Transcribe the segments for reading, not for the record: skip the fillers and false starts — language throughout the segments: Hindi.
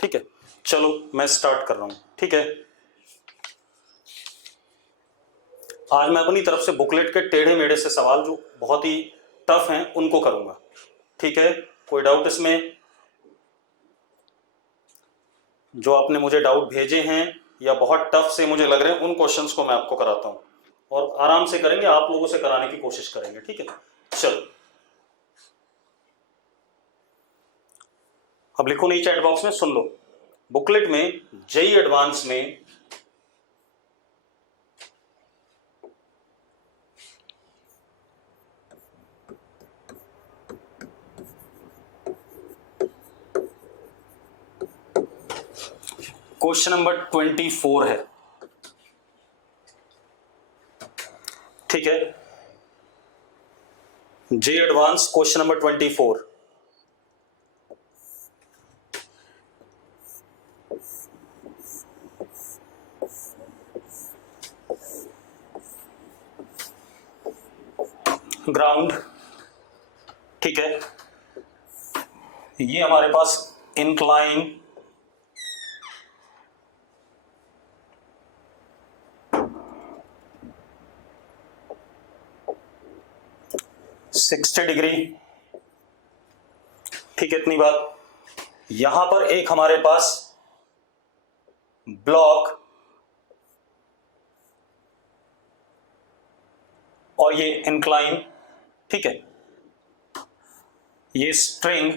ठीक है, चलो मैं स्टार्ट कर रहा हूं। ठीक है, आज मैं अपनी तरफ से बुकलेट के टेढ़े मेढ़े से सवाल जो बहुत ही टफ हैं उनको करूंगा। ठीक है, कोई डाउट इसमें? जो आपने मुझे डाउट भेजे हैं या बहुत टफ से मुझे लग रहे हैं उन क्वेश्चंस को मैं आपको कराता हूं, और आराम से करेंगे, आप लोगों से कराने की कोशिश करेंगे। ठीक है, चलो अब लिखो नहीं चैट बॉक्स में, सुन लो। बुकलेट में जेई एडवांस में क्वेश्चन नंबर 24 है। ठीक है, जे एडवांस क्वेश्चन नंबर 24। ग्राउंड, ठीक है, ये हमारे पास इंक्लाइन, सिक्सटी डिग्री। ठीक है, इतनी बात। यहां पर एक हमारे पास ब्लॉक और ये इंक्लाइन। ठीक है, ये स्ट्रिंग,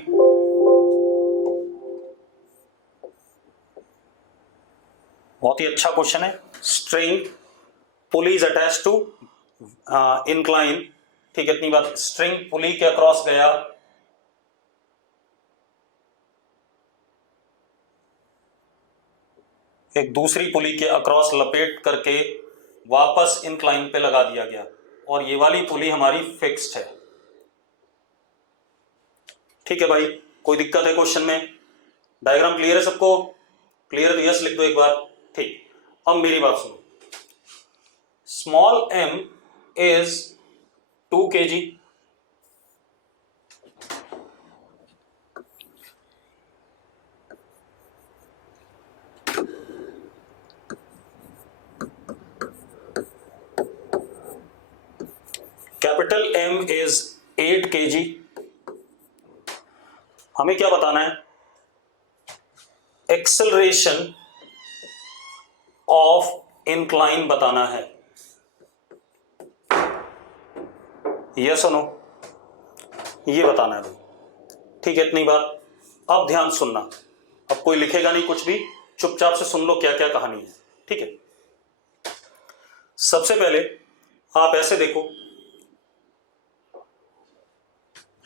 बहुत ही अच्छा क्वेश्चन है। String pulley is attach to incline. ठीक है, इतनी बात। स्ट्रिंग पुली के अक्रॉस गया, एक दूसरी पुली के अक्रॉस लपेट करके वापस इंक्लाइन पे लगा दिया गया, और ये वाली पुली हमारी फिक्स्ड है। ठीक है भाई, कोई दिक्कत है क्वेश्चन में? डायग्राम क्लियर है सबको? क्लियर है तो यस लिख दो एक बार। ठीक, अब मेरी बात सुनो। Small m is 2 kg, capital M is 8 kg। हमें क्या बताना है? एक्सेलरेशन ऑफ इंक्लाइन बताना है। यस और नो, ये बताना है भाई। ठीक है, इतनी बात। अब ध्यान सुनना, अब कोई लिखेगा नहीं कुछ भी, चुपचाप से सुन लो क्या क्या कहानी है। ठीक है, सबसे पहले आप ऐसे देखो,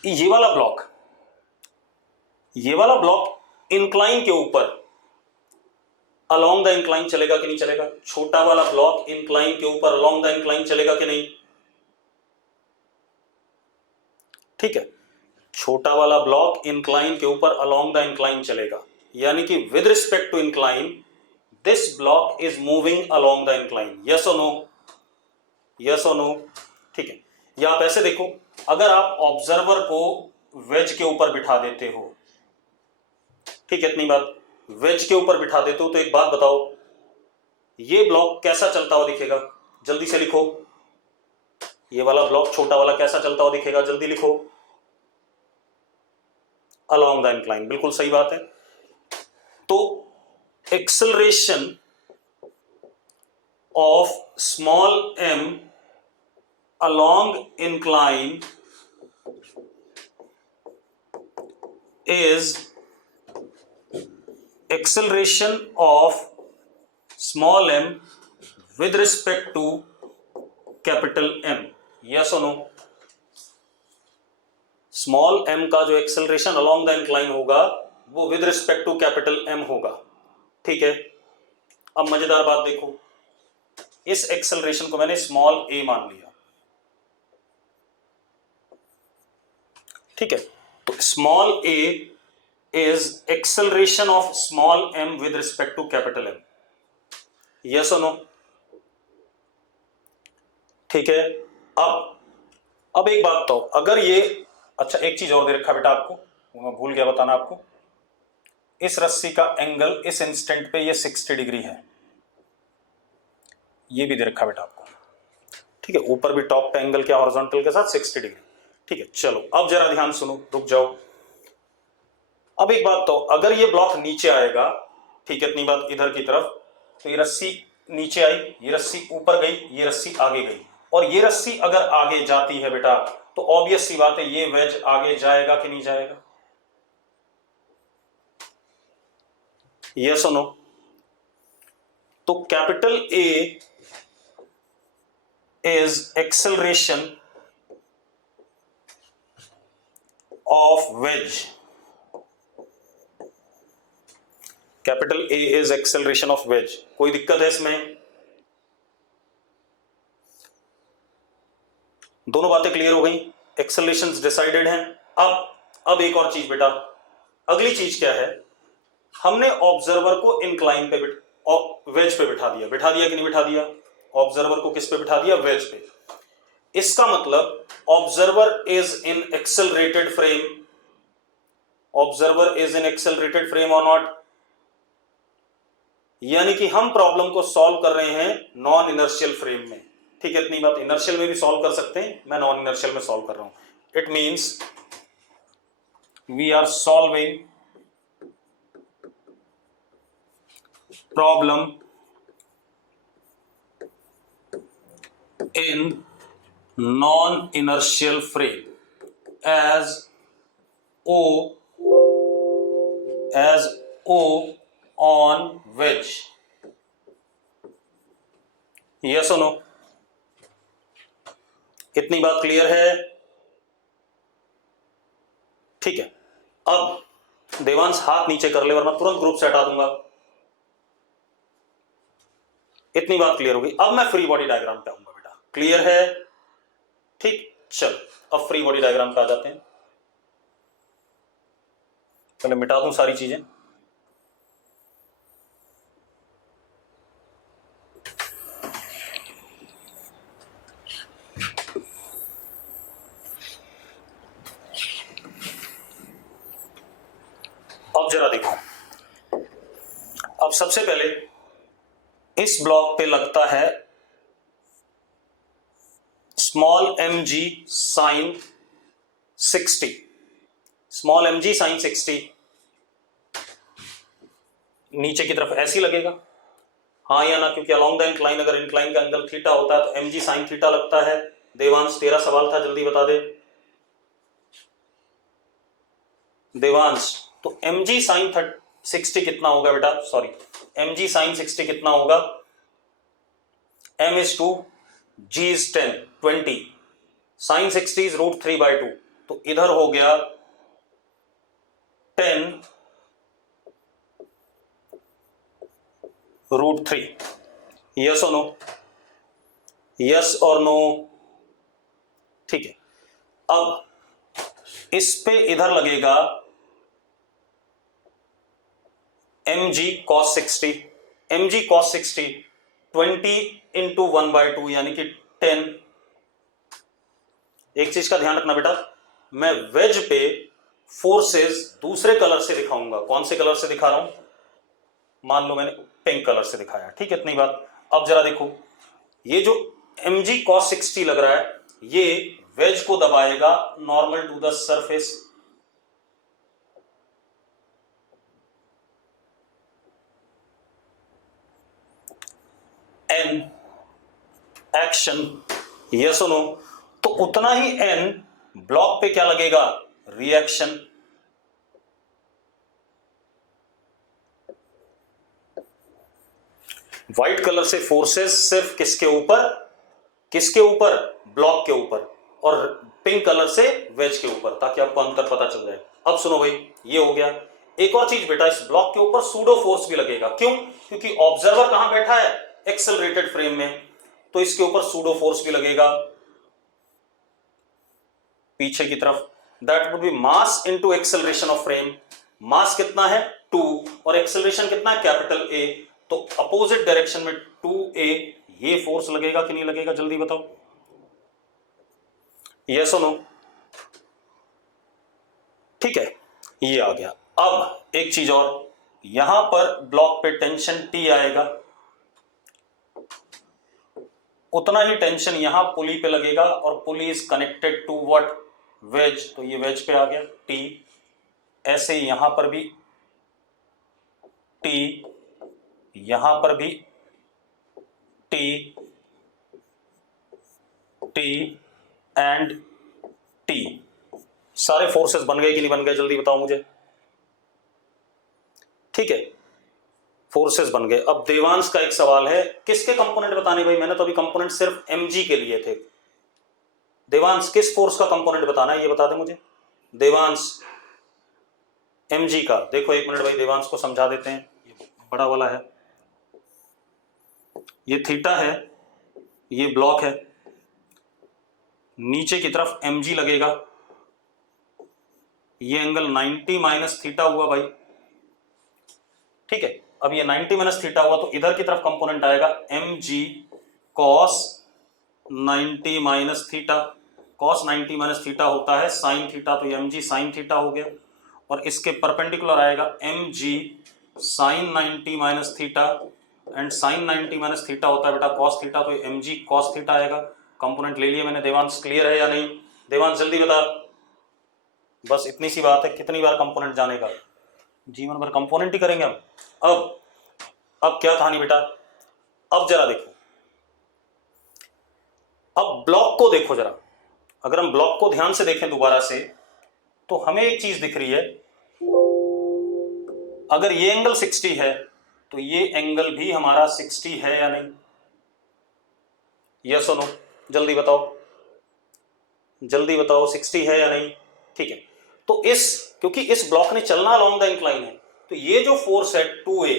ये वाला ब्लॉक, ये वाला ब्लॉक इंक्लाइन के ऊपर अलोंग द इंक्लाइन चलेगा कि नहीं चलेगा? छोटा वाला ब्लॉक इंक्लाइन के ऊपर अलोंग द इंक्लाइन चलेगा कि नहीं? ठीक है, छोटा वाला ब्लॉक इंक्लाइन के ऊपर अलोंग द इंक्लाइन चलेगा, यानी कि with respect to incline this block is moving along the incline. Yes और नो? यस और नो? ठीक है, या आप ऐसे देखो, अगर आप ऑब्जर्वर को वेज के ऊपर बिठा देते हो, ठीक है, इतनी बात, वेज के ऊपर बिठा देते हो, तो एक बात बताओ, ये ब्लॉक कैसा चलता हुआ दिखेगा? जल्दी से लिखो, ये वाला ब्लॉक छोटा वाला कैसा चलता हुआ दिखेगा? जल्दी लिखो, अलोंग द इंक्लाइन। बिल्कुल सही बात है। तो acceleration of small m along incline is acceleration of small m with respect to capital M। yes or no? Small m का जो एक्सेलरेशन अलोंग द इंक्लाइन होगा वो with respect to capital M होगा। ठीक है, अब मजेदार बात देखो, इस एक्सेलरेशन को मैंने स्मॉल a मान लिया। ठीक है, तो small a is acceleration of small m with respect to capital M। yes or no? ठीक है, अब एक बात तो, अगर ये, अच्छा एक चीज और दे रखा बेटा आपको, मैं भूल गया बताना आपको, इस रस्सी का एंगल इस इंस्टेंट पे ये 60 डिग्री है, ये भी दे रखा बेटा आपको, ठीक है। ऊपर भी टॉप का एंगल क्या हॉरिजॉन्टल के साथ 60 डिग्री, ठीक है। चलो अब जरा ध्यान सुनो, रुक जाओ। अब एक बात, तो अगर ये ब्लॉक नीचे आएगा, ठीक है, इतनी बात इधर की तरफ, तो ये रस्सी नीचे आई, ये रस्सी ऊपर गई, ये रस्सी आगे गई, और ये रस्सी अगर आगे जाती है बेटा, तो ऑब्वियस सी बात है ये वेज आगे जाएगा कि नहीं जाएगा, यस और नो। तो capital A is acceleration of veg, capital A is acceleration of veg. कोई दिक्कत है इसमें? दोनों बातें क्लियर हो गई, एक्सेलरेशंस डिसाइडेड हैं। अब एक और चीज बेटा, अगली चीज क्या है, हमने ऑब्जर्वर को इंक्लाइन पे वेज पे बिठा दिया कि नहीं बिठा दिया? ऑब्जर्वर को किस पे बिठा दिया? वेज पे। इसका मतलब observer is in accelerated frame, observer is in accelerated frame और नॉट, यानी कि हम प्रॉब्लम को सॉल्व कर रहे हैं नॉन इनर्शियल फ्रेम में, ठीक है। इतनी बात, इनर्शियल में भी सॉल्व कर सकते हैं, मैं नॉन इनर्शियल में सॉल्व कर रहा हूं। It means we are solving problem in non inertial frame as O on wedge, yes or no? इतनी बात क्लियर है, ठीक है। अब देवांश हाथ नीचे कर ले वरना तुरंत ग्रुप से हटा दूंगा। इतनी बात क्लियर होगी। अब मैं फ्री बॉडी डायग्राम पे आऊंगा बेटा, क्लियर है? ठीक, चलो अब फ्री बॉडी डायग्राम पे आ जाते हैं। पहले मिटा दूं सारी चीजें। अब जरा देखो, अब सबसे पहले इस ब्लॉक पे लगता है small m g sine 60, small m g sine 60 नीचे की तरफ ऐसी लगेगा, हाँ या ना? क्योंकि अलोंग द इंक्लाइन, अगर इंक्लाइन का एंगल थीटा होता है तो एम जी साइन थीटा लगता है। देवांश तेरा सवाल था, जल्दी बता दे देवांश। तो एम जी साइन 60 कितना होगा बेटा? सॉरी, एम जी साइन 60 कितना होगा? m is 2, g is 10, 20, sine 60 is √3/2, तो इधर हो गया 10 √3, यस और नो? यस और नो? ठीक है। अब इस पे इधर लगेगा mg cos 60, mg cos 60 20 into 1/2 यानी कि 10। एक चीज का ध्यान रखना बेटा, मैं वेज पे फोर्सेस दूसरे कलर से दिखाऊंगा। कौन से कलर से दिखा रहा हूं? मान लो मैंने पिंक कलर से दिखाया, ठीक है, इतनी बात। अब जरा देखो, ये जो mg cos 60 लग रहा है, ये वेज को दबाएगा normal to the surface, N action, yes और नो? तो उतना ही एन ब्लॉक पे क्या लगेगा? रिएक्शन। व्हाइट कलर से फोर्सेस सिर्फ किसके ऊपर? किसके ऊपर? ब्लॉक के ऊपर, और पिंक कलर से वेज के ऊपर, ताकि आपको अंतर पता चल जाए। अब सुनो भाई, ये हो गया। एक और चीज बेटा, इस ब्लॉक के ऊपर सूडो फोर्स भी लगेगा। क्यों? क्योंकि ऑब्जर्वर कहां बैठा है? एक्सेलरेटेड फ्रेम में, तो इसके ऊपर सूडो फोर्स भी लगेगा पीछे की तरफ। That would be mass into acceleration of frame. Mass कितना है? 2, और एक्सेलरेशन कितना है? Capital A. तो अपोजिट डायरेक्शन में 2a, ये फोर्स लगेगा कि नहीं लगेगा? जल्दी बताओ, यस और नो? ठीक है, ये आ गया। अब एक चीज और, यहां पर ब्लॉक पे टेंशन T आएगा, उतना ही टेंशन यहां पुली पे लगेगा, और pulley is connected to what, wedge, तो ये वेज पे आ गया T। ऐसे यहां पर भी T, यहां पर भी T, T एंड T। सारे फोर्सेस बन गए कि नहीं बन गए, जल्दी बताओ मुझे। ठीक है, फोर्सेस बन गए। अब देवांश का एक सवाल है, किसके कंपोनेंट बताने भाई, मैंने तो अभी कंपोनेंट सिर्फ mg के लिए थे। देवांश किस फोर्स का कंपोनेंट बताना है, ये बता दे मुझे। देवांश mg का, देखो एक मिनट भाई, देवांश को समझा देते हैं। ये बड़ा वाला है, ये थीटा है, ये ब्लॉक है, नीचे की तरफ mg लगेगा, ये एंगल 90 माइनस थीटा हुआ भाई। ठीक है, अब ये 90 माइनस थीटा हुआ, तो इधर की तरफ कंपोनेंट आएगा mg cos 90 minus theta. cos 90 minus theta होता है साइन थीटा, तो ये mg साइन थीटा हो गया। और इसके परपेंडिकुलर आएगा mg sine 90 minus theta, and sine 90 minus theta होता है बेटा cos थीटा, तो ये mg cos थीटा आएगा। कंपोनेंट ले लिए मैंने। देवांश क्लियर है या नहीं? देवांश जल्दी बता, बस इतनी सी बात है, कितनी बार कंपोनेंट जानेगा, जीवन भर कंपोनेंट ही करेंगे हम। अब क्या कहानी बेटा, अब जरा देखो, अब ब्लॉक को देखो जरा। अगर हम ब्लॉक को ध्यान से देखें दोबारा से, तो हमें एक चीज दिख रही है, अगर ये एंगल 60 है तो ये एंगल भी हमारा 60 है या नहीं? यस और नो, जल्दी बताओ, जल्दी बताओ, 60 है या नहीं? ठीक है, तो क्योंकि इस ब्लॉक ने चलना अलोंग द इंक्लाइन है, तो ये जो फोर्स है 2a,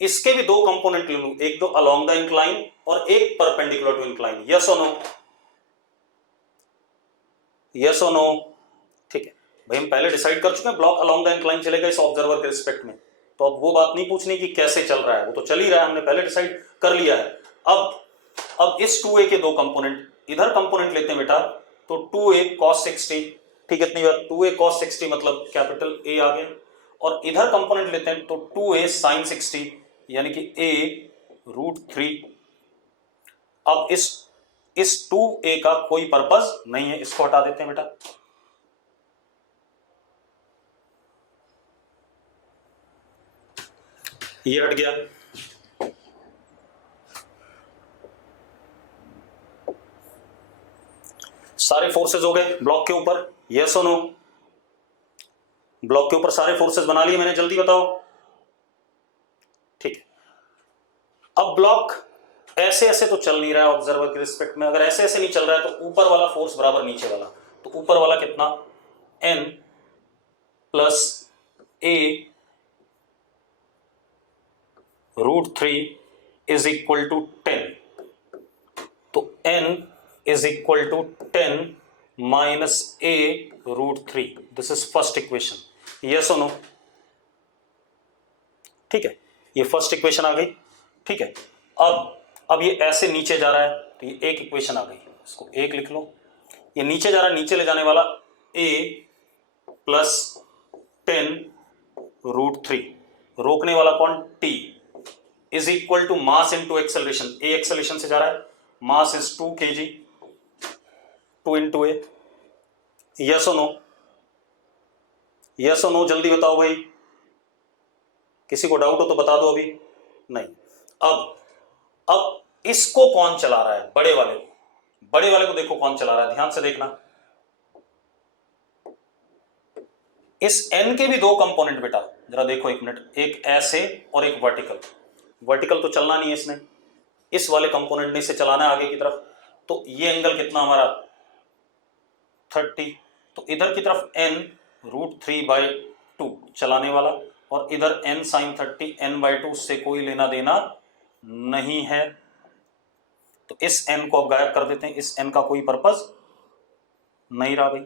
इसके भी दो कंपोनेंट ले लूं, एक तो अलोंग द इंक्लाइन और एक परपेंडिकुलर टू इंक्लाइन। यस और नो, यस और नो? ठीक है भाई, हम पहले डिसाइड कर चुके हैं ब्लॉक अलोंग द इंक्लाइन चलेगा इस ऑब्जर्वर के रिस्पेक्ट में, तो अब वो बात नहीं पूछनी कि कैसे चल रहा है, वो तो चल ही रहा है, हमने पहले डिसाइड कर लिया है। अब इस 2a के दो कंपोनेंट, इधर कंपोनेंट लेते हैं बेटा, तो 2a cos 60, ठीक है, इतनी बात, 2a cos 60 मतलब कैपिटल A आ गया, और इधर कंपोनेंट लेते हैं तो 2a sin 60 यानी कि a √3। अब इस 2a का कोई पर्पस नहीं है, इसको हटा देते हैं बेटा। ये हट गया, सारे फोर्सेस हो गए ब्लॉक के ऊपर। यस और नो? ब्लॉक के ऊपर सारे फोर्सेस बना लिए मैंने, जल्दी बताओ। ठीक है, अब ब्लॉक ऐसे ऐसे तो चल नहीं रहा है ऑब्जर्वर के रिस्पेक्ट में। अगर ऐसे ऐसे नहीं चल रहा है तो ऊपर वाला फोर्स बराबर नीचे वाला, तो ऊपर वाला कितना, n plus a √3 is equal to 10, तो n इज equal to 10 minus a √3। This is first equation. Yes और नो? ठीक है, ये फर्स्ट इक्वेशन आ गई। ठीक है, अब ये ऐसे नीचे जा रहा है, तो ये एक इक्वेशन आ गई, इसको एक लिख लो। ये नीचे जा रहा है, नीचे ले जाने वाला a प्लस 10 √3, रोकने वाला कौन, t, is equal to mass into acceleration. a acceleration से जा रहा है, मास इज 2 kg, 2 इंटू a। यस और नो? यस और नो, जल्दी बताओ भाई, किसी को डाउट हो तो बता दो, अभी नहीं। अब इसको कौन चला रहा है, बड़े वाले को, बड़े वाले को देखो कौन चला रहा है, ध्यान से देखना। इस n के भी दो कंपोनेंट बेटा, जरा देखो एक मिनट, एक ऐसे और एक वर्टिकल। वर्टिकल तो चलना नहीं है इसने, इस वाले कंपोनेंट ने इसे चलाना है आगे की तरफ, तो ये एंगल कितना हमारा 30, तो इधर की तरफ n √3/2 चलाने वाला, और इधर n sin 30 n/2 से कोई लेना देना नहीं है, तो इस n को अब गायब कर देते हैं, इस n का कोई पर्पस नहीं रहा भाई।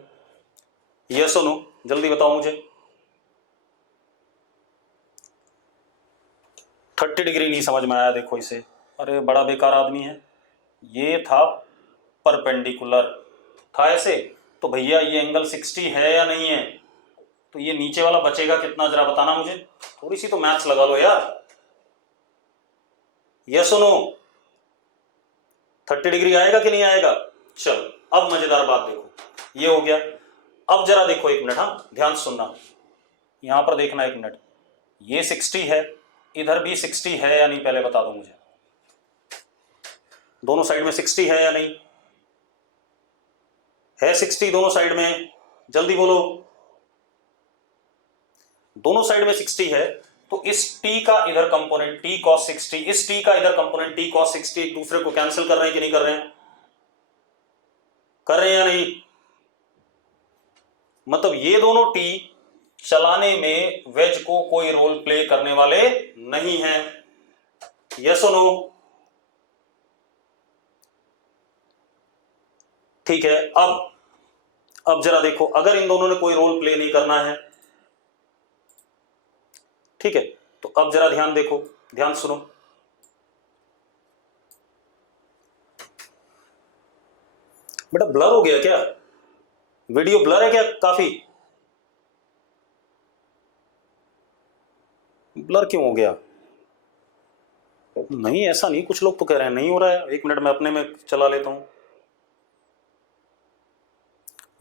यस और नो, जल्दी बताओ मुझे। 30 डिग्री नहीं समझ में आया, देखो इसे, अरे बड़ा बेकार आदमी है। ये था परपेंडिकुलर, था ऐसे, तो भैया ये एंगल 60 है या नहीं है? तो ये नीचे वाला बचेगा कितना, जरा बताना मुझे, थोड़ी सी तो मैथ्स लगा लो यार। यस और नो, 30 डिग्री आएगा कि नहीं आएगा? चलो अब मजेदार बात देखो, ये हो गया। अब जरा देखो एक मिनट, हाँ ध्यान सुनना, यहां पर देखना एक मिनट, ये 60 है, इधर भी 60 है या नहीं, पहले बता दो मुझे, दोनों साइड में 60 है या नहीं है? 60 दोनों साइड में, जल्दी बोलो। दोनों साइड में 60 है, तो इस t का इधर कंपोनेंट t cos 60, इस t का इधर कंपोनेंट t cos 60 एक दूसरे को कैंसिल कर रहे हैं कि नहीं कर रहे हैं? कर रहे हैं या नहीं? मतलब ये दोनों t चलाने में वेज को कोई रोल प्ले करने वाले नहीं हैं। यस और नो? ठीक है। अब जरा देखो, अगर इन दोनों ने कोई रोल प्ले नहीं करना है, ठीक है, तो अब जरा ध्यान देखो, ध्यान सुनो, बेटा ब्लर हो गया क्या? वीडियो ब्लर है क्या? काफी ब्लर क्यों हो गया? नहीं ऐसा नहीं, कुछ लोग तो कह रहे हैं नहीं हो रहा है। एक मिनट मैं अपने में चला लेता हूं,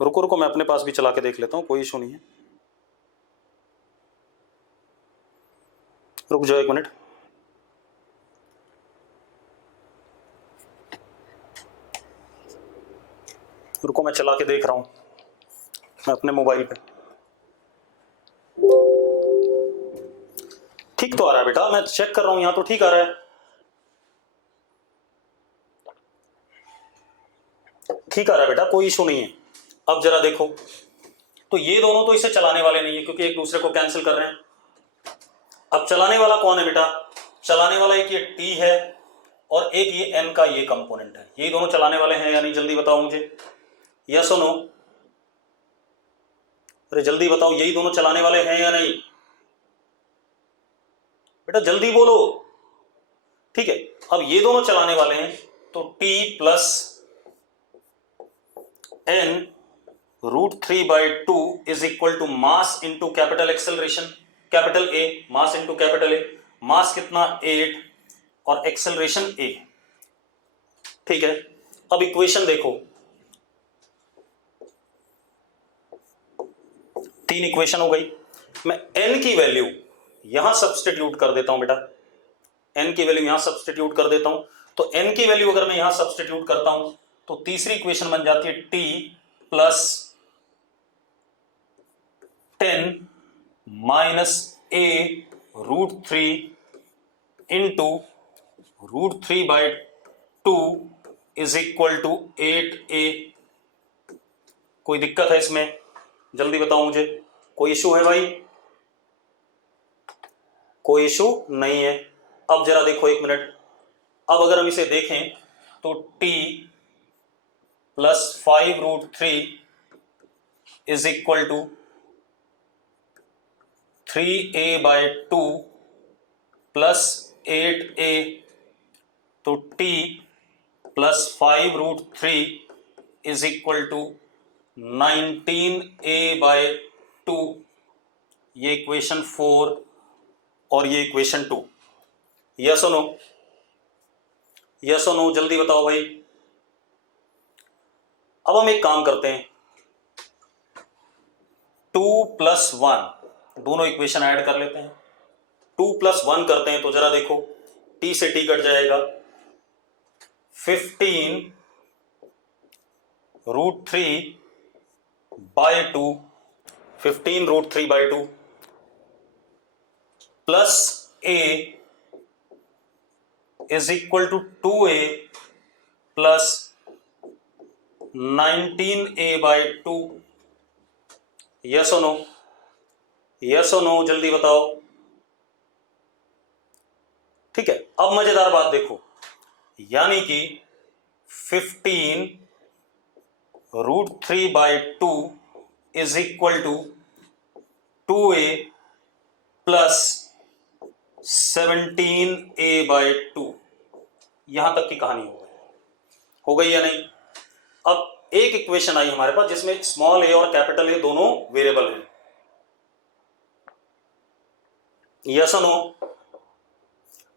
रुको रुको, मैं अपने पास भी चला के देख लेता हूं, कोई इशू नहीं है, रुक जाओ एक मिनट। रुको मैं चला के देख रहा हूं, मैं अपने मोबाइल पे। ठीक तो आ रहा है बेटा, मैं चेक कर रहा हूं, यहां तो ठीक आ रहा है, ठीक आ रहा है बेटा, कोई इशू नहीं है। अब जरा देखो, तो ये दोनों तो इसे चलाने वाले नहीं है क्योंकि एक दूसरे को कैंसिल कर रहे हैं। अब चलाने वाला कौन है बेटा? चलाने वाला एक ये t है और एक ये n का ये कंपोनेंट है, ये दोनों चलाने वाले हैं या नहीं, जल्दी बताओ मुझे, यस और नो? अरे जल्दी बताओ, यही दोनों चलाने वाले हैं या नहीं? बेटा जल्दी बोलो। ठीक है, अब ये दोनों चलाने वाले हैं, तो t plus n root 3/2 is equal to mass into capital acceleration, capital A, mass into capital A, mass कितना 8 और एक्सेलरेशन A। ठीक है, अब इक्वेशन देखो, 3 इक्वेशन हो गई। मैं n की वैल्यू यहां सब्सटीट्यूट कर देता हूं बेटा, n की वैल्यू यहां सब्सटीट्यूट कर देता हूं, तो n की वैल्यू अगर मैं यहां सब्सटीट्यूट करता हूं तो तीसरी इक्वेशन बन जाती है t plus 10 minus a root 3 into root 3/2 is equal to 8a। कोई दिक्कत है इसमें? जल्दी बताओ मुझे, कोई इशू है भाई? कोई इशू नहीं है। अब जरा देखो एक मिनट, अब अगर हम इसे देखें तो t plus 5 root 3 is equal to 3a/2 plus 8a, तो t plus 5 root 3 is equal to 19a/2। ये इक्वेशन 4 और ये इक्वेशन 2। यस और नो? यस और नो, जल्दी बताओ भाई। अब हम एक काम करते हैं, 2 प्लस 1 दोनों इक्वेशन ऐड कर लेते हैं। 2 प्लस 1 करते हैं तो जरा देखो, t से t कट जाएगा, 15 root 3/2, 15 root 3/2 plus a is equal to 2a plus 19a/2। Yes और नो? यस और नो, जल्दी बताओ। ठीक है, अब मजेदार बात देखो, यानी कि 15 root 3/2 is equal to 2a plus 17a/2। यहां तक की कहानी हो गई या नहीं? अब एक इक्वेशन आई हमारे पास जिसमें स्मॉल a और कैपिटल A दोनों वेरिएबल हैं, यस और नो?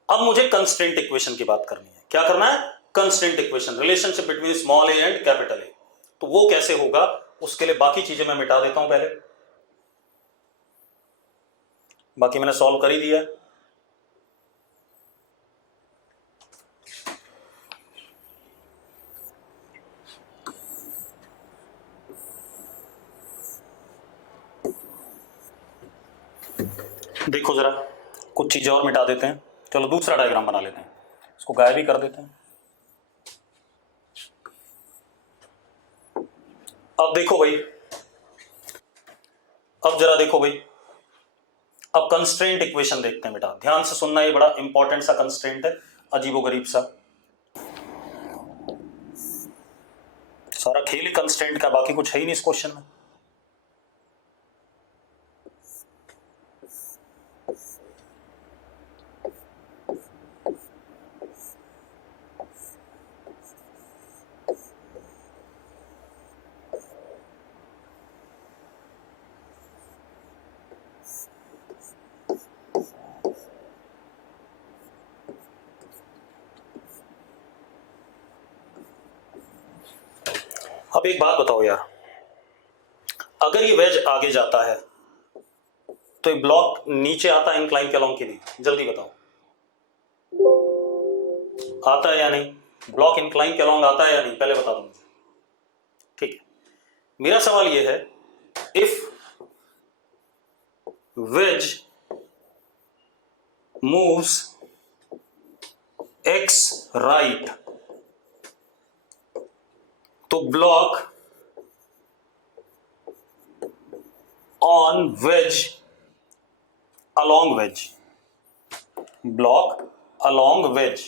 अब मुझे कंस्ट्रेंट इक्वेशन की बात करनी है। क्या करना है? Constraint equation, relationship between small A and capital A. तो वो कैसे होगा, उसके लिए बाकी चीजें मैं मिटा देता हूं पहले, बाकी मैंने सॉल्व कर ही दिया है। देखो जरा, कुछ चीजें और मिटा देते हैं। चलो दूसरा डायग्राम बना लेते हैं, इसको गायब ही कर देते हैं। अब देखो भाई, अब जरा देखो भाई, अब कंस्ट्रेंट इक्वेशन देखते हैं बेटा, ध्यान से सुनना, ये बड़ा इंपॉर्टेंट सा कंस्ट्रेंट है, अजीबोगरीब सा। सारा खेल ही कंस्ट्रेंट का, बाकी कुछ है ही नहीं इस क्वेश्चन में। अब एक बात बताओ यार, अगर ये वेज आगे जाता है तो ये ब्लॉक नीचे आता है इंक्लाइन के अलोंग की नहीं? जल्दी बताओ, आता है या नहीं? ब्लॉक इंक्लाइन के अलोंग आता है या नहीं, पहले बता दो मुझे। ठीक है, मेरा सवाल ये है, if wedge moves X right, तो block on wedge along wedge, block along wedge,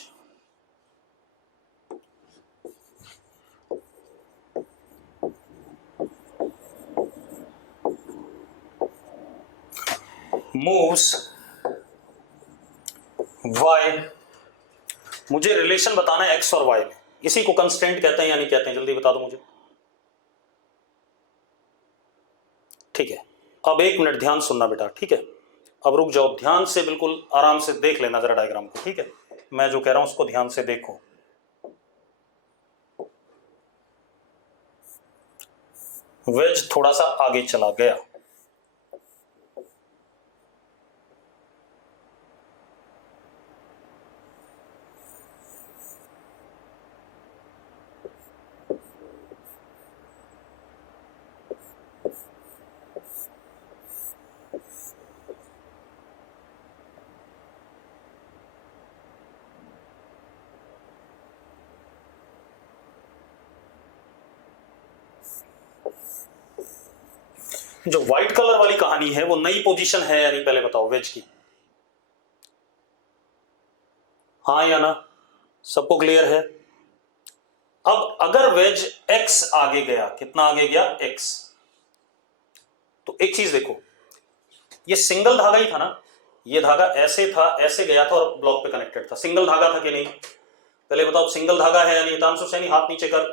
moves y, मुझे रिलेशन बताना है x और y में, इसी को कंस्ट्रेंट कहते हैं या नहीं कहते हैं, जल्दी बता दो मुझे। ठीक है, अब एक मिनट ध्यान सुनना बेटा, ठीक है? अब रुक जाओ, ध्यान से बिल्कुल आराम से देख लेना जरा डायग्राम को, ठीक है? मैं जो कह रहा हूं उसको ध्यान से देखो। वेज थोड़ा सा आगे चला गया, जो व्हाइट कलर वाली कहानी है वो नई पोजीशन है या नहीं, पहले बताओ वेज की, हाँ या ना? सबको क्लियर है? अब अगर वेज x आगे गया, कितना आगे गया? x, तो एक चीज देखो, ये सिंगल धागा ही था ना, ये धागा ऐसे था, ऐसे गया था और ब्लॉक पे कनेक्टेड था, सिंगल धागा था कि नहीं? पहले बताओ सिंगल धागा है या नहीं? तांसु सैनी हाथ नीचे कर,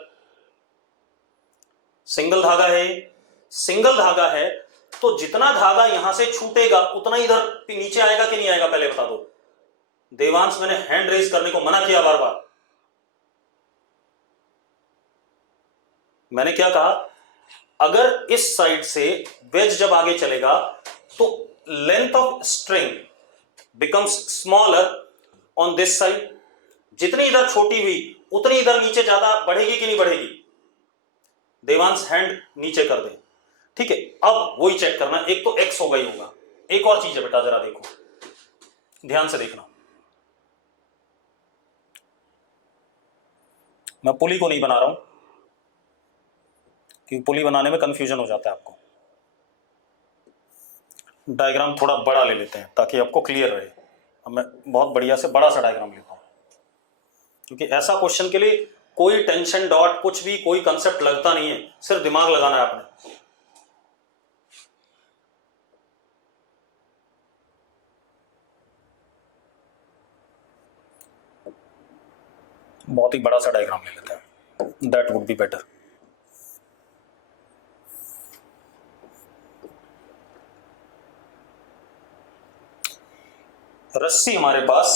सिंगल धागा है? सिंगल धागा है तो जितना धागा यहां से छूटेगा उतना इधर नीचे आएगा कि नहीं आएगा, पहले बता दो। देवांश, मैंने हैंड रेज करने को मना किया बार बार, मैंने क्या कहा? अगर इस साइड से वेज जब आगे चलेगा तो length of string becomes smaller on this side, जितनी इधर छोटी हुई उतनी इधर नीचे ज्यादा बढ़ेगी कि नहीं बढ़ेगी? देवांश हैंड नीचे कर दे, ठीक है? अब वही चेक करना, एक तो एक्स होगा ही होगा, एक और चीज है बेटा, जरा देखो, ध्यान से देखना, मैं पुली को नहीं बना रहा हूं क्योंकि पुली बनाने में कंफ्यूजन हो जाता है आपको। डायग्राम थोड़ा बड़ा ले लेते हैं ताकि आपको क्लियर रहे। अब मैं बहुत बढ़िया से बड़ा सा डायग्राम लेता हूं, क्योंकि ऐसा क्वेश्चन के लिए कोई टेंशन डॉट कुछ भी, कोई कंसेप्ट लगता नहीं है, सिर्फ दिमाग लगाना है आपने। बहुत ही बड़ा सा डायग्राम ले लेते हैं, दैट वुड बी बेटर। रस्सी हमारे पास,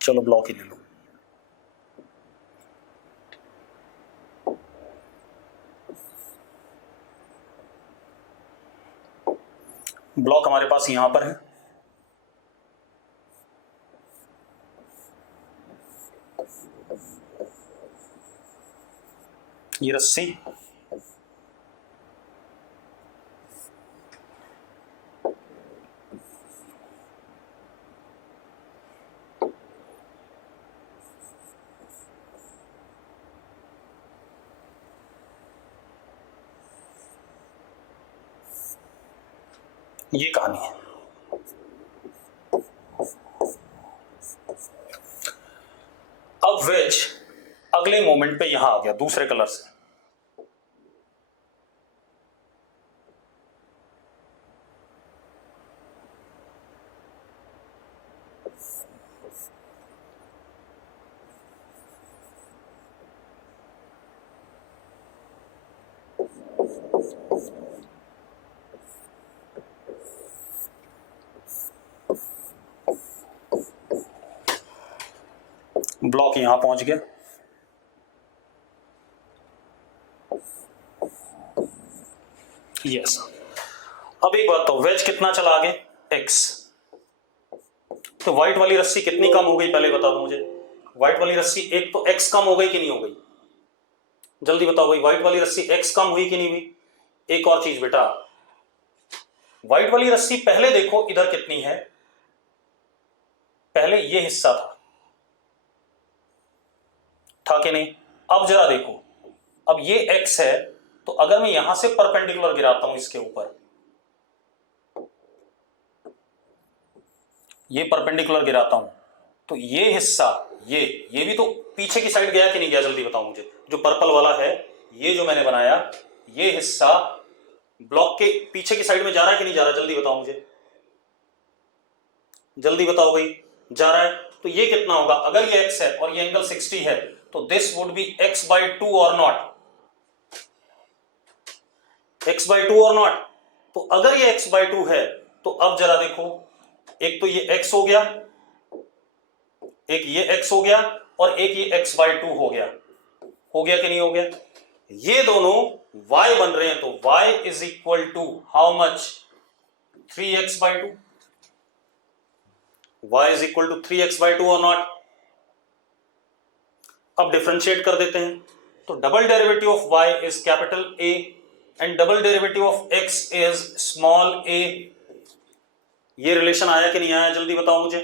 चलो ब्लॉक ही ले लो, ब्लॉक हमारे पास यहां पर है, ये रस्सी, ये कहानी है। अब वेज अगले मोमेंट पे यहां आ गया दूसरे कलर से, ब्लॉक यहां पहुंच गया, यस। अब एक बात तो वेज कितना चला आगे, एक्स, तो व्हाइट वाली रस्सी कितनी कम हो गई पहले बता दो मुझे, व्हाइट वाली रस्सी एक तो एक्स कम हो गई कि नहीं हो गई, जल्दी बताओ भाई, व्हाइट वाली रस्सी एक्स कम हुई कि नहीं हुई। एक और चीज बेटा, व्हाइट वाली रस्सी पहले देखो इधर कितनी है, पहले ये हिस्सा था कि नहीं, अब जरा देखो, अब ये x है, तो अगर मैं यहां से परपेंडिकुलर गिराता हूं इसके ऊपर, ये परपेंडिकुलर गिराता हूं, तो ये हिस्सा, ये भी तो पीछे की साइड गया कि नहीं गया, जल्दी बताओ मुझे, जो पर्पल वाला है, ये जो मैंने बनाया, ये हिस्सा ब्लॉक के पीछे की साइड में जा रहा है कि नहीं जा रहा, जल्दी बताओ मुझे, जल्दी बताओ भाई, जा रहा है, तो ये कितना होगा, अगर ये x है और ये एंगल 60 है, तो दिस वुड बी x/2 और नॉट, x/2 और नॉट, तो अगर ये x/2 है, तो अब जरा देखो, एक तो ये x हो गया, एक ये x हो गया, और एक ये x/2 हो गया कि नहीं हो गया, ये दोनों y बन रहे हैं, तो y is equal to how much, 3x/2, y is equal to 3x/2 और नॉट। अब डिफरेंशिएट कर देते हैं, तो double derivative of y is capital A and double derivative of x is small a, ये रिलेशन आया कि नहीं आया, जल्दी बताओ मुझे,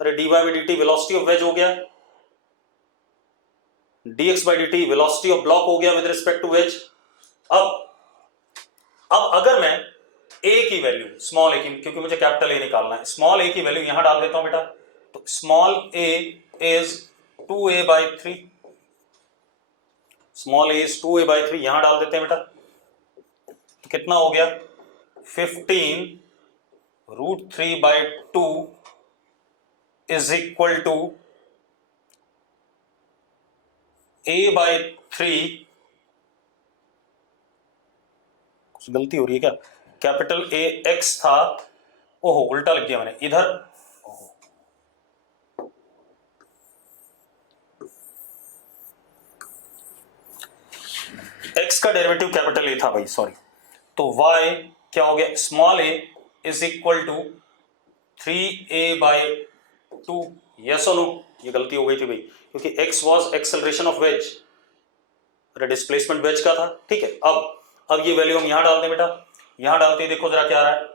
अरे dy/dt वेलोसिटी ऑफ वेज हो गया, dx/dt वेलोसिटी ऑफ ब्लॉक हो गया विद रिस्पेक्ट टू वेज। अब अगर मैं a की वैल्यू, स्मॉल a की, क्योंकि मुझे कैपिटल A निकालना है, स्मॉल a की वैल्यू यहां डाल देता हूं बेटा, तो small a is 2a/3, small a is 2a/3, यहां डाल देते हैं बेटा, तो कितना हो गया, 15√3/2 इज इक्वल टू a/3, कुछ गलती हो रही है क्या, कैपिटल A x था, ओहो उल्टा लिख दिया मैंने इधर, x का डेरिवेटिव कैपिटल A था भाई, सॉरी, तो y क्या हो गया, small a is equal to 3a/2, yes और नो, ये गलती हो गई थी भाई, क्योंकि x was acceleration of wedge, अरे डिस्प्लेसमेंट वेज का था, ठीक है। अब ये वैल्यू हम यहां डाल दें बेटा, यहां डालते ही देखो जरा क्या आ रहा है,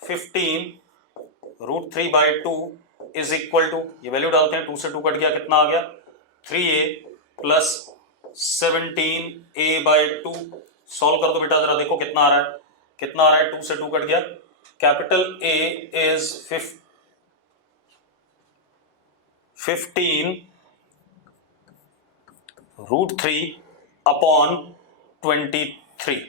15√3/2 इज इक्वल टू, ये वैल्यू डालते हैं, 2 से 2 कट गया, कितना आ गया, 3a प्लस 17a/2, सॉल्व कर दो बेटा, जरा देखो कितना आ रहा है, 2 से 2 कट गया, कैपिटल A इज 15√3/23,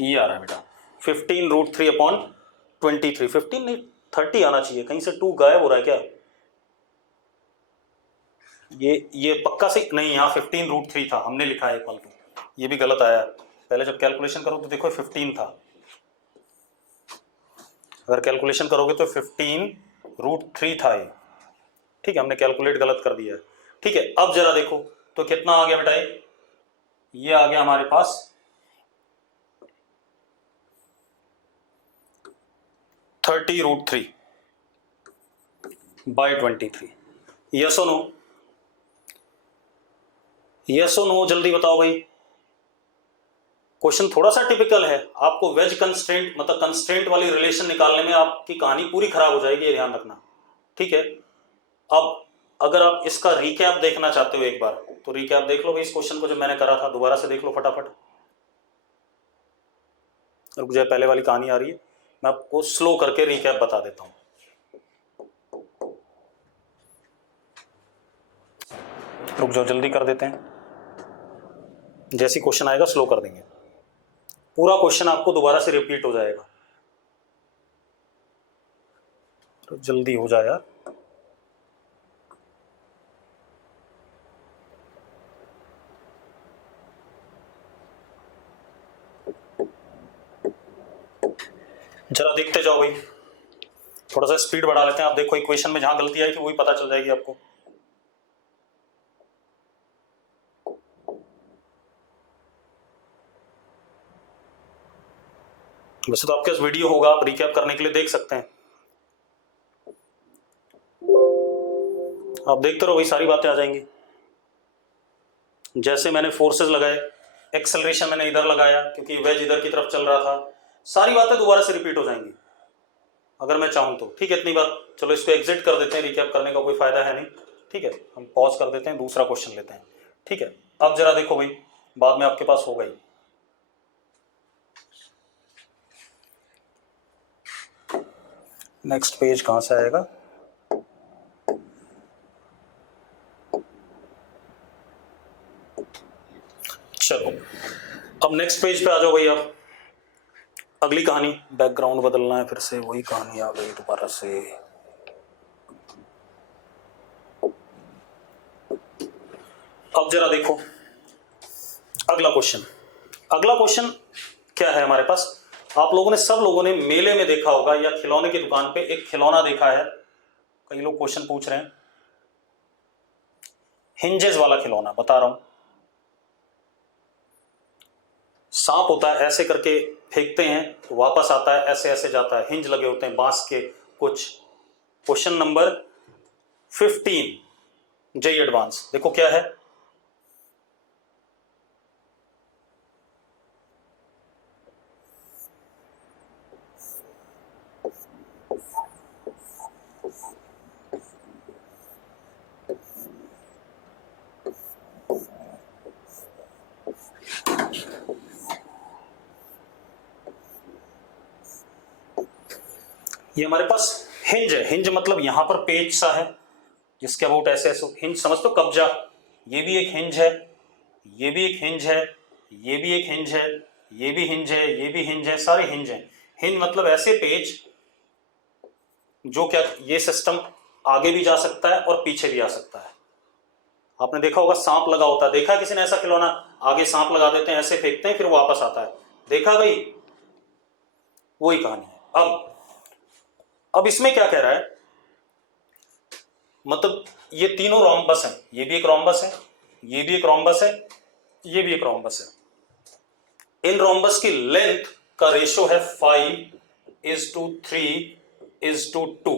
ये आ रहा है बेटा, 15√3/23, 15 नहीं 30 आना चाहिए, कहीं से 2 गायब हो रहा है क्या, ये पक्का से नहीं, यहाँ 15√3 था, हमने लिखा है इक्वल टू, ये भी गलत आया, पहले जब कैलकुलेशन करो तो देखो 15 था, अगर कैलकुलेशन करोगे तो 15√3 था ये, ठीक है, हमने कैलकुलेट गलत कर दिया है, ठीक है। अब जरा देखो तो कितना आ गया बेटा, ये आ गया हमारे पास 30√3 बाय 23। यस और नो, यस और नो, जल्दी बताओ भाई। क्वेश्चन थोड़ा सा टिपिकल है, आपको वेज कंस्ट्रेंट मतलब कंस्ट्रेंट वाली रिलेशन निकालने में आपकी कहानी पूरी खराब हो जाएगी, ये ध्यान रखना, ठीक है। अब अगर आप इसका रिकैप देखना चाहते हो एक बार, तो रिकैप देख लो भाई इस क्वेश्चन को जो मैंने करा था, दोबारा से देख लो फटाफट। रुक जाए, पहले वाली कहानी आ रही है, मैं आपको स्लो करके रिकैप बता देता हूं। रुक जाओ, जल्दी कर देते हैं, जैसी क्वेश्चन आएगा स्लो कर देंगे, पूरा क्वेश्चन आपको दोबारा से रिपीट हो जाएगा, तो जल्दी हो जाए यार। जरा देखते जाओ भाई, थोड़ा सा स्पीड बढ़ा लेते हैं। आप देखो इक्वेशन में जहां गलती आई थी वही पता चल जाएगी आपको। वैसे तो आपके पास वीडियो होगा, आप रिकैप करने के लिए देख सकते हैं, आप देखते रहो भाई, सारी बातें आ जाएंगी। जैसे मैंने फोर्सेस लगाए, एक्सेलरेशन मैंने इधर लगाया क्योंकि वेज इधर की तरफ चल रहा था, सारी बातें दोबारा से रिपीट हो जाएंगी अगर मैं चाहूं तो, ठीक है। इतनी बात, चलो इसको एग्जिट कर देते हैं, रिकैप करने का कोई फायदा है नहीं, ठीक है। हम पॉज कर देते हैं, दूसरा क्वेश्चन लेते हैं, ठीक है। अब जरा देखो भाई, बाद में आपके पास होगा ही। नेक्स्ट पेज कहां से आएगा, चलो अब नेक्स्ट पेज पे आ जाओ भाई आप। अगली कहानी, बैकग्राउंड बदलना है फिर से, वही कहानी आ गई दोबारा से। अब जरा देखो अगला क्वेश्चन, अगला क्वेश्चन क्या है हमारे पास। आप लोगों ने, सब लोगों ने मेले में देखा होगा या खिलौने की दुकान पे एक खिलौना देखा है, कई लोग क्वेश्चन पूछ रहे हैं, हिंजेस वाला खिलौना बता रहा हूं। सांप होता है, ऐसे करके फेंकते हैं तो वापस आता है, ऐसे ऐसे जाता है, हिंज लगे होते हैं बांस के कुछ। क्वेश्चन नंबर 15 जेई एडवांस, देखो क्या है। ये हमारे पास हिंज है, हिंज मतलब यहां पर पेच सा है जिसके अबाउट ऐसे ऐसे, हिंज समझ तो, कब्जा। ये भी एक हिंज है, ये भी एक हिंज है, ये भी एक हिंज है, ये भी हिंज है, ये भी हिंज है, सारे हिंज हैं। हिंज मतलब ऐसे पेज जो क्या, ये सिस्टम आगे भी जा सकता है और पीछे भी आ सकता है। आपने देखा होगा सांप लगा होता है, देखा है किसी ने ऐसा खिलौना, आगे सांप लगा देते हैं, ऐसे फेंकते हैं फिर वापस आता है, देखा भाई, वही कहानी है। अब इसमें क्या कह रहा है, मतलब ये तीनों रोम्बस हैं, ये भी एक रोम्बस है, ये भी एक रोम्बस है, ये भी एक रोम्बस है। इन रोम्बस की लेंथ का रेशो है 5:3:2।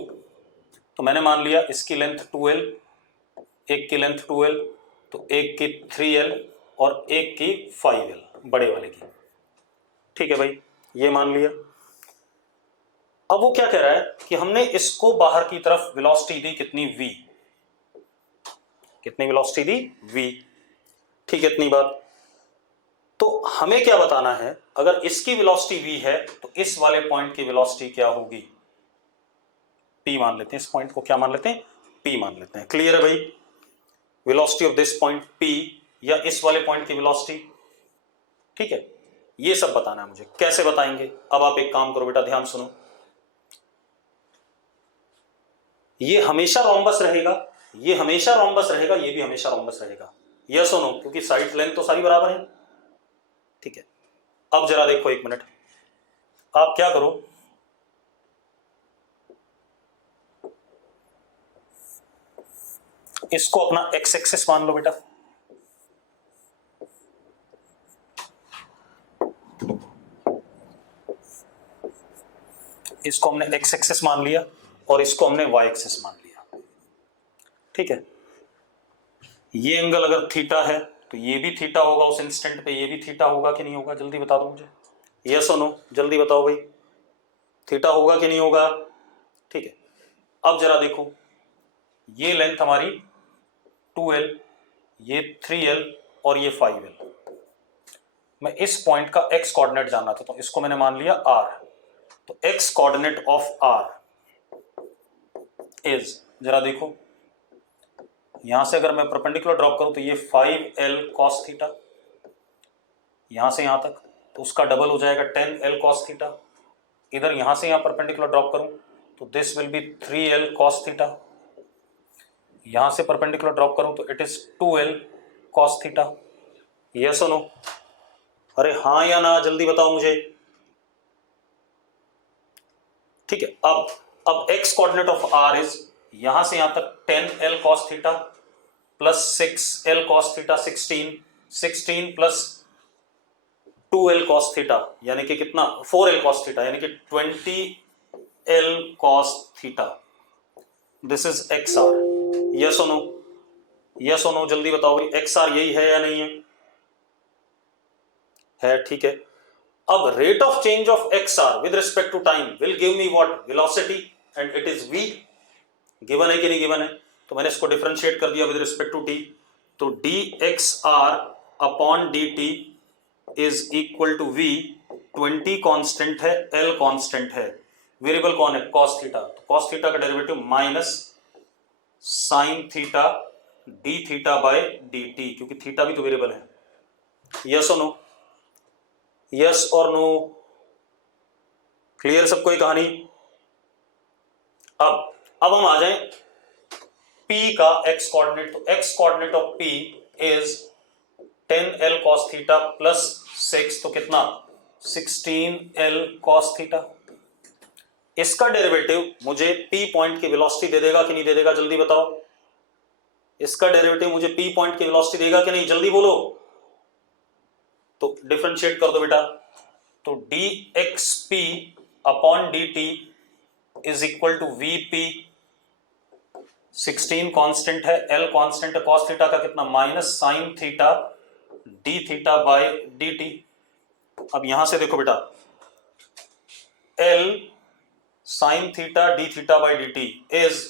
तो मैंने मान लिया इसकी लेंथ 2L, एक की लेंथ 2L, तो एक की 3L और एक की 5L, बड़े वाले की, ठीक है भाई, ये मान लिया। अब वो क्या कह रहा है कि हमने इसको बाहर की तरफ वेलोसिटी दी कितनी, v, कितनी वेलोसिटी दी, v, ठीक है, इतनी बात। तो हमें क्या बताना है, अगर इसकी वेलोसिटी v है तो इस वाले पॉइंट की वेलोसिटी क्या होगी, p मान लेते हैं, इस पॉइंट को क्या मान लेते हैं, p मान लेते हैं। क्लियर है भाई, velocity of this point p या इस वाले पॉइंट की वेलोसिटी, ठीक है। ये सब बताना है मुझे, कैसे बताएंगे। अब आप एक काम करो बेटा, ध्यान सुनो, ये हमेशा रोम्बस रहेगा, ये हमेशा रोम्बस रहेगा, ये भी हमेशा रोम्बस रहेगा, यस और नो, क्योंकि साइड लेंथ तो सारी बराबर है, ठीक है। अब जरा देखो एक मिनट, आप क्या करो, तो इसको अपना एक्स एक्सिस मान लो बेटा, इसको हमने एक्स एक्सिस मान लिया और इसको हमने वाई एक्सिस मान लिया। ठीक है, ये एंगल अगर थीटा है तो ये भी थीटा होगा उस इंस्टेंट पे, ये भी थीटा होगा कि नहीं होगा, जल्दी बता दो मुझे, यस और नो, जल्दी बताओ भाई, थीटा होगा कि नहीं होगा। ठीक है, अब जरा देखो, ये लेंथ हमारी 2l, ये 3l और ये 5l। मैं इस पॉइंट का x कोऑर्डिनेट जानना था, तो इसको मैंने मान लिया r। तो x coordinate of r is, जरा देखो यहां से अगर मैं परपेंडिकुलर ड्रॉप करूं तो ये 5l cos थीटा, यहां से यहां तक, तो उसका डबल हो जाएगा 10l cos थीटा। इधर यहां से यहां परपेंडिकुलर ड्रॉप करूं तो this will be 3l cos theta, यहां से परपेंडिकुलर ड्रॉप करूं तो it is 2l cos theta. Yes और नो, अरे हाँ या ना, जल्दी बताओ मुझे। ठीक है, अब x coordinate of r is यहां से यहां तक 10l cos theta plus 6l cos theta, 16 plus 2l cos theta, यानी कि कितना, 4l cos थीटा, यानी कि 20l cos theta. This is xr। Yes और नो, यस और नो, जल्दी बताओ भाई, xr यही है या नहीं है? ठीक है, अब rate of change of xr with respect to time will give me what, velocity, and it is v। Given है कि नहीं गिवन है? तो मैंने इसको डिफरेंशिएट कर दिया विद रिस्पेक्ट टू t, तो dxr upon dt is equal to v। 20 constant है, l कांस्टेंट है, वेरिएबल कौन है, cos थीटा। तो cos थीटा का derivative minus sine theta d theta by dt, क्योंकि थीटा भी तो वेरिएबल है। यस और नो, यस और नो, क्लियर सबको ये कहानी। अब हम आ जाएं p का x कोऑर्डिनेट, तो x coordinate of p is 10l cos theta plus 6, तो कितना, 16l cos थीटा। इसका डेरिवेटिव मुझे p पॉइंट की वेलोसिटी दे देगा कि नहीं दे देगा, जल्दी बताओ। इसका डेरिवेटिव मुझे p पॉइंट की वेलोसिटी देगा कि नहीं, जल्दी बोलो। तो डिफरेंशिएट कर दो बेटा, तो dxp upon dt is equal to vp। 16 constant है, l कांस्टेंट है, cos थीटा का कितना, minus sine theta d theta by dt। अब यहां से देखो बेटा, l sine theta d theta by dt is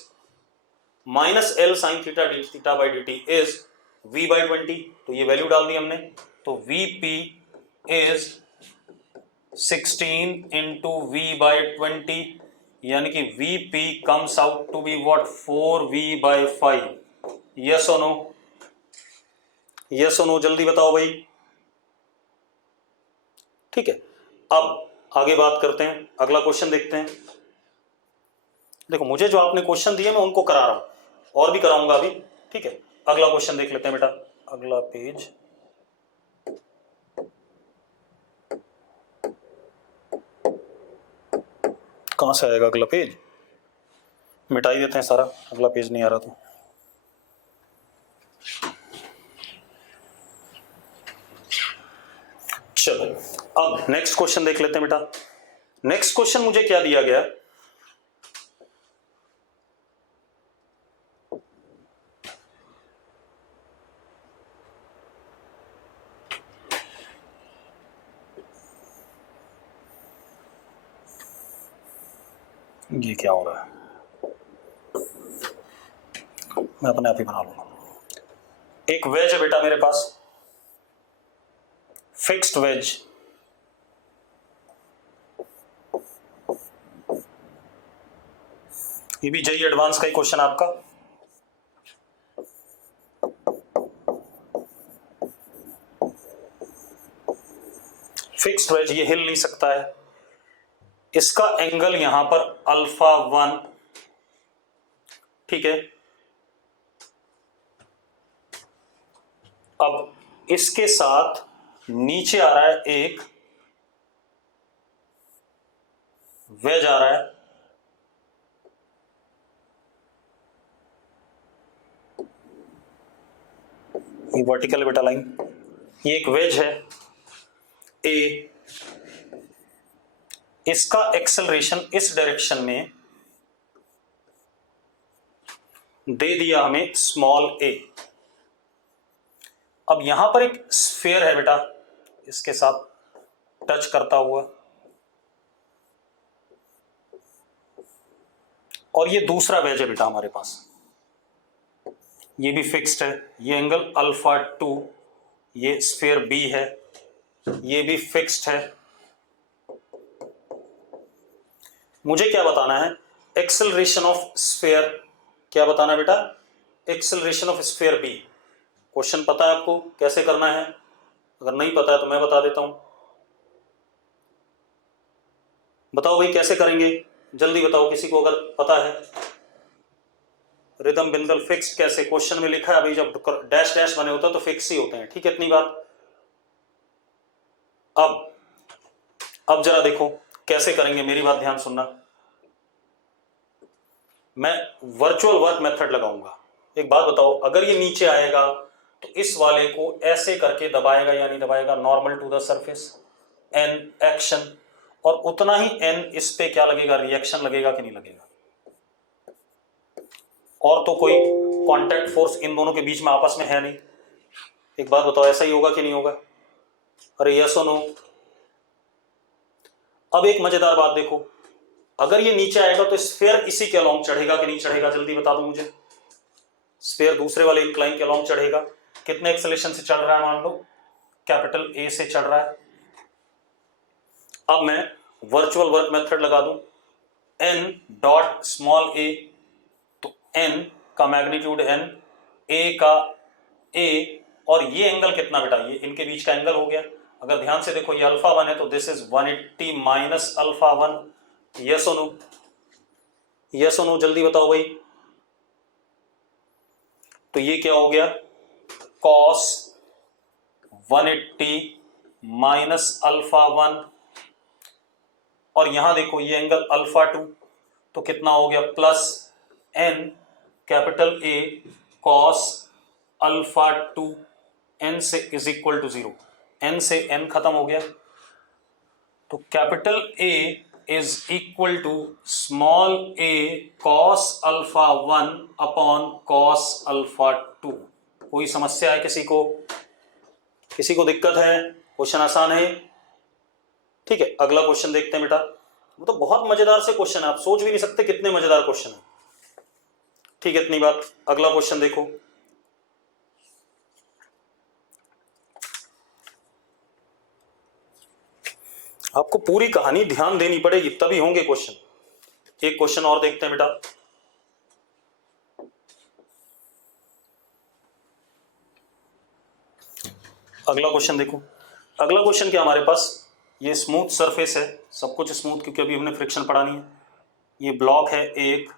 minus l sine theta d theta by dt is v by 20। तो ये वैल्यू डाल दी हमने, तो vp is 16 into v by 20, यानी कि vp comes out to be what, 4v by 5। Yes और नो, यस और नो, जल्दी बताओ भाई। ठीक है, अब आगे बात करते हैं, अगला क्वेश्चन देखते हैं। देखो मुझे जो आपने क्वेश्चन दिए मैं उनको करा रहा हूं, और भी कराऊंगा अभी। ठीक है, अगला क्वेश्चन देख लेते हैं बेटा, अगला पेज, कहां से आएगा अगला पेज, मिटा ही देते हैं सारा, अगला पेज नहीं आ रहा तो। चलो अब नेक्स्ट क्वेश्चन देख लेते हैं बेटा। नेक्स्ट क्वेश्चन मुझे क्या दिया गया, ये क्या हो रहा है, मैं अपने आप ही बना लूंगा। एक वेज है बेटा मेरे पास, फिक्स्ड वेज, ये भी जेईई एडवांस का ही क्वेश्चन आपका। फिक्स्ड वेज, ये हिल नहीं सकता है, इसका एंगल यहां पर अल्फा 1। ठीक है, अब इसके साथ नीचे आ रहा है एक वेज आ रहा है, ये वर्टिकल बेटा लाइन, ये एक वेज है ए, इसका एक्सेलरेशन इस डायरेक्शन में दे दिया हमें स्मॉल ए। अब यहां पर एक स्फीयर है बेटा इसके साथ टच करता हुआ, और ये दूसरा वेज है बेटा हमारे पास, ये भी फिक्स्ड है, ये एंगल अल्फा 2, ये स्फीयर बी है, ये भी फिक्स्ड है। मुझे क्या बताना है, एक्सेलरेशन ऑफ स्फीयर, क्या बताना है बेटा, acceleration of sphere B. Question पता है आपको कैसे करना है? अगर नहीं पता है तो मैं बता देता हूं। बताओ भाई कैसे करेंगे, जल्दी बताओ किसी को अगर पता है। रिदम बिंदल फिक्स्ड कैसे, क्वेश्चन में लिखा है अभी, जब डैश डैश बने होते हैं तो फिक्स ही होते हैं, ठीक है इतनी बात। अब जरा देखो कैसे करेंगे, मेरी बात ध्यान सुनना। मैं वर्चुअल वर्क मेथड लगाऊंगा। एक बात बताओ, अगर ये नीचे आएगा तो इस वाले को ऐसे करके दबाएगा या नहीं दबाएगा, normal to the surface, N action, और उतना ही एन इस पे क्या लगेगा, रिएक्शन लगेगा कि नहीं लगेगा। और तो कोई कांटेक्ट फोर्स इन दोनों के बीच में आपस में है नहीं। एक बात बताओ, ऐसा ही होगा कि नहीं होगा? अरे यस और नो। अब एक मजेदार बात देखो, अगर ये नीचे आएगा तो स्फीयर इसी के अलोंग चढ़ेगा कि नहीं चढ़ेगा, जल्दी बता दो मुझे। स्फीयर दूसरे वाले इंक्लाइन के अलोंग चढ़ेगा। कितने एक्सेलरेशन से चढ़ रहा है, मान लो कैपिटल ए से चढ़ रहा है। अब मैं वर्चुअल वर्क मेथड लगा दूं, एन डॉट स्मॉल ए, तो एन का मैग्नीट्यूड एन, ए का ए, और ये एंगल कितना बेटा, ये इनके बीच का एंगल हो गया। अगर ध्यान से देखो ये अल्फा 1 है तो this is 180 minus alpha 1। Yes और नो, यस और नो, जल्दी बताओ भाई। तो ये क्या हो गया, कॉस 180 माइनस अल्फा 1, और यहां देखो ये एंगल अल्फा 2, तो कितना हो गया, plus N capital A cos alpha 2, N से इज इक्वल टू 0, एन से एन खत्म हो गया, तो capital A is equal to small a cos alpha 1 upon cos alpha 2। कोई समस्या है किसी को, किसी को दिक्कत है? क्वेश्चन आसान है, ठीक है। अगला क्वेश्चन देखते हैं बेटा, वो तो बहुत मजेदार से क्वेश्चन है, आप सोच भी नहीं सकते कितने मजेदार क्वेश्चन है, ठीक है इतनी बात। अगला क्वेश्चन देखो, आपको पूरी कहानी ध्यान देनी पड़ेगी तभी होंगे क्वेश्चन। एक क्वेश्चन और देखते हैं बेटा, अगला क्वेश्चन देखो। अगला क्वेश्चन क्या हमारे पास, ये स्मूथ सरफेस है, सब कुछ स्मूथ क्योंकि अभी हमने फ्रिक्शन पढ़ा नहीं है। ये ब्लॉक है एक,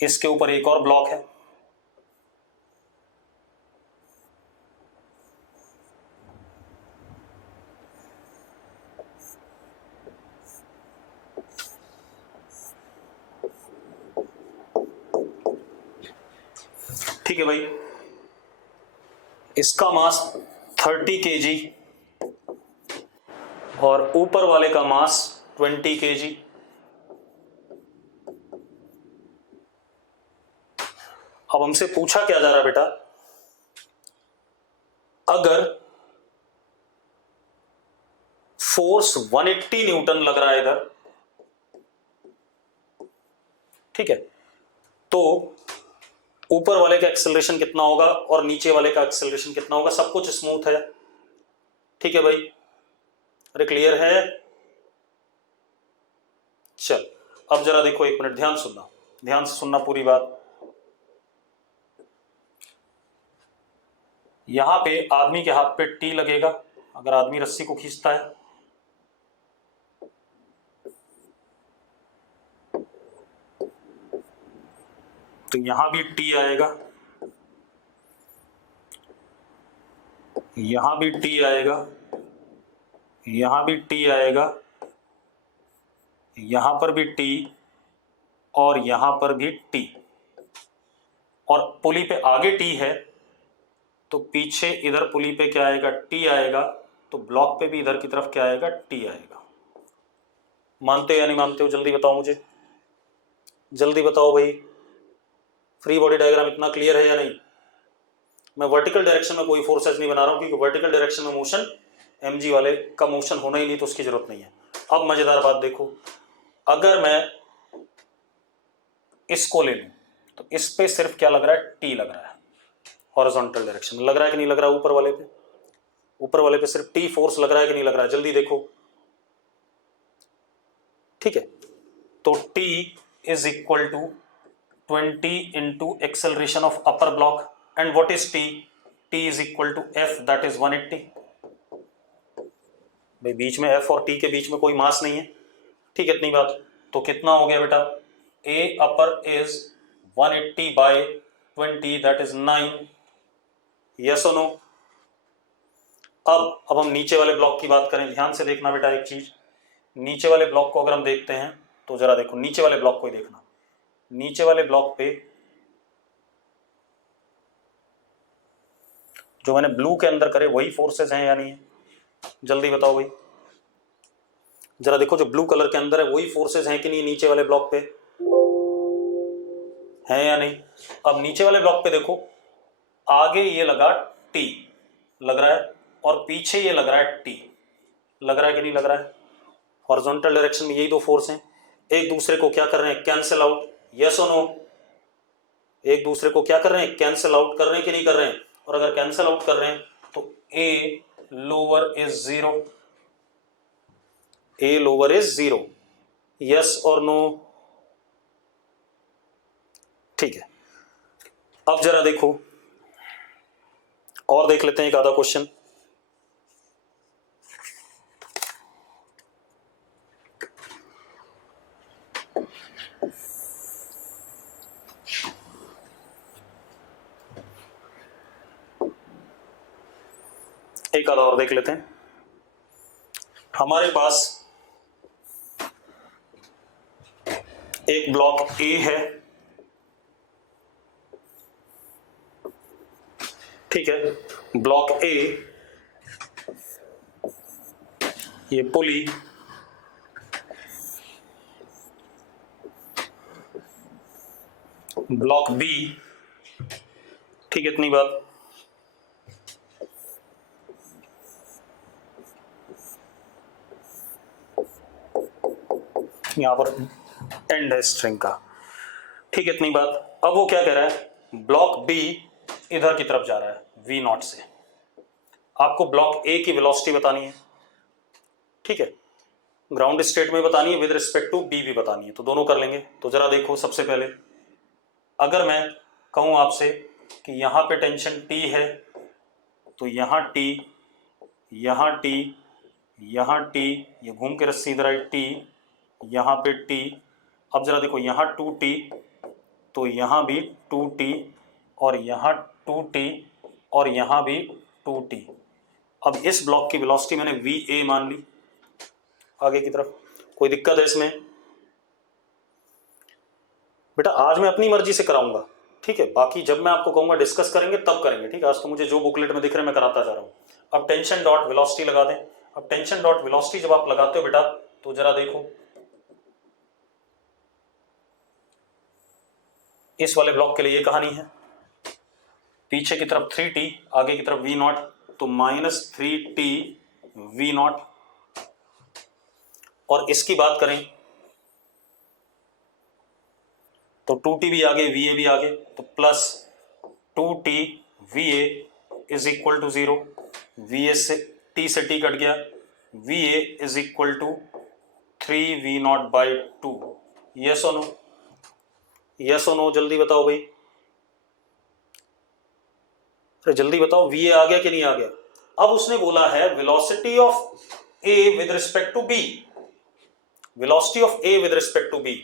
इसके ऊपर एक और ब्लॉक है, ठीक है भाई। इसका मास 30 kg और ऊपर वाले का मास 20 kg। अब हमसे पूछा क्या जा रहा है बेटा, अगर फोर्स 180 न्यूटन लग रहा है इधर, ठीक है, तो ऊपर वाले का एक्सेलरेशन कितना होगा और नीचे वाले का एक्सेलरेशन कितना होगा। सब कुछ स्मूथ है, ठीक है भाई। अरे क्लियर है? चल अब जरा देखो, एक मिनट ध्यान सुनना, ध्यान से सुनना पूरी बात। यहां पे आदमी के हाथ पे टी लगेगा अगर आदमी रस्सी को खींचता है, तो यहां भी टी आएगा, यहां भी टी आएगा, यहां भी टी आएगा, यहां पर भी टी, और यहां पर भी टी, और पुली पे आगे टी है तो पीछे इधर पुली पे क्या आएगा, टी आएगा, तो ब्लॉक पे भी इधर की तरफ क्या आएगा, टी आएगा। मानते हो या नहीं मानते हो, जल्दी बताओ मुझे, जल्दी बताओ भाई। फ्री बॉडी डायग्राम इतना क्लियर है या नहीं? मैं वर्टिकल डायरेक्शन में कोई फोर्सेस नहीं बना रहा हूं, क्योंकि वर्टिकल डायरेक्शन में मोशन mg वाले का मोशन होना ही नहीं, तो उसकी जरूरत नहीं है। अब मजेदार बात देखो, अगर मैं इसको ले लूं तो इस पे सिर्फ क्या लग रहा है, टी लग रहा है हॉरिजॉन्टल डायरेक्शन में। लग रहा है कि नहीं लग रहा है? ऊपर वाले पे, ऊपर वाले पे सिर्फ टी फोर्स लग रहा है कि नहीं लग रहा है? जल्दी देखो। ठीक है, तो T is equal to 20 into acceleration of upper block, and what is T? T is equal to F, that is 180। भाई बीच में एफ और टी के बीच में कोई मास नहीं है, ठीक है, इतनी बात। तो कितना हो गया बेटा, A upper is 180 by 20, that is 9। Yes और नो? अब हम नीचे वाले ब्लॉक की बात करें, ध्यान से देखना बेटा एक चीज। नीचे वाले ब्लॉक को अगर हम देखते हैं तो जरा देखो, नीचे वाले ब्लॉक को ही देखना। नीचे वाले ब्लॉक पे जो मैंने ब्लू के अंदर करे वही फोर्सेस हैं या नहीं है? जल्दी बताओ भाई, जरा देखो, जो ब्लू कलर के अंदर है वही फोर्सेस हैं कि नहीं नीचे वाले ब्लॉक पे, हैं या नहीं? अब नीचे वाले ब्लॉक पे देखो, आगे ये लगा टी लग रहा है और पीछे ये लग रहा है टी, लग रहा है कि नहीं लग रहा है? हॉरिजॉन्टल डायरेक्शन में यही दो फोर्स हैं, एक दूसरे को क्या कर रहे हैं, कैंसिल आउट। यस और नो? एक दूसरे को क्या कर रहे हैं, कैंसिल आउट कर रहे हैं कि नहीं कर रहे हैं? और अगर कैंसिल आउट कर रहे हैं तो a lower is 0, a lower is 0। Yes और नो? ठीक है, अब जरा देखो और देख लेते हैं एक आधा क्वेश्चन। एक आधा और देख लेते हैं। हमारे पास एक ब्लॉक ए है, ठीक है, ब्लॉक ए, ये पुली, ब्लॉक बी, ठीक है, इतनी बात। यहां पर एंड है स्ट्रिंग का, ठीक है, इतनी बात। अब वो क्या कह रहा है, ब्लॉक बी इधर की तरफ जा रहा है वी नॉट से, आपको ब्लॉक ए की वेलोसिटी बतानी है, ठीक है, ग्राउंड स्टेट में बतानी है, विद रिस्पेक्ट टू बी भी बतानी है, तो दोनों कर लेंगे। तो जरा देखो, सबसे पहले अगर मैं कहूं आपसे कि यहां पे टेंशन टी है, तो यहां टी, यहां टी, यहां टी, ये घूम के रस्सी इधर आई टी, यहां पे टी। अब जरा देखो, यहां 2t, तो यहां भी 2t, और यहां 2t, और यहां भी 2t। अब इस ब्लॉक की वेलोसिटी मैंने va मान ली आगे की तरफ। कोई दिक्कत है इसमें? बेटा आज मैं अपनी मर्जी से कराऊंगा, ठीक है, बाकी जब मैं आपको कहूंगा डिस्कस करेंगे तब करेंगे, ठीक है। आज तो मुझे जो बुकलेट में दिख रहे हैं मैं कराता जा रहा हूं। अब टेंशन डॉट वेलोसिटी लगा दें। अब टेंशन डॉट वेलोसिटी जब आप लगाते हो बेटा, तो जरा देखो, इस वाले ब्लॉक के लिए ये कहानी है, पीछे की तरफ 3t, आगे की तरफ v नॉट, तो -3t v नॉट। और इसकी बात करें तो 2t भी आगे, va भी आगे, तो plus 2t va is equal to 0, va से t से t कट गया, va is equal to 3v not by 2। Yes और नो? यस और नो? जल्दी बताओ भाई, अरे जल्दी बताओ, va आ गया कि नहीं आ गया? अब उसने बोला है velocity of a with respect to b, velocity of a with respect to b,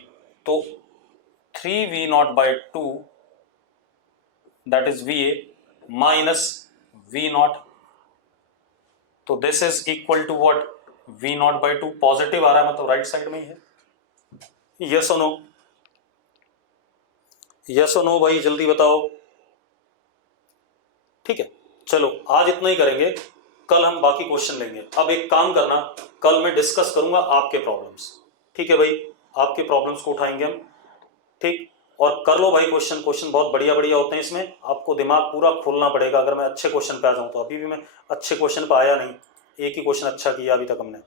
तो 3v not by 2 that is va minus v not, तो this is equal to what, v not by 2, positive आ रहा है मतलब राइट साइड में ही है। यस और नो? यस और नो भाई, जल्दी बताओ। ठीक है, चलो आज इतना ही करेंगे, कल हम बाकी क्वेश्चन लेंगे। अब एक काम करना, कल मैं डिस्कस करूंगा आपके प्रॉब्लम्स। ठीक है भाई, आपके प्रॉब्लम्स को उठाएंगे हम। ठीक, और कर लो भाई क्वेश्चन, क्वेश्चन बहुत बढ़िया बढ़िया होते हैं इसमें, आपको दिमाग पूरा खोलना पड़ेगा। अगर मैं अच्छे क्वेश्चन पे आ जाऊं तो, अभी भी मैं अच्छे क्वेश्चन पे आया नहीं, एक ही क्वेश्चन अच्छा किया अभी तक हमने।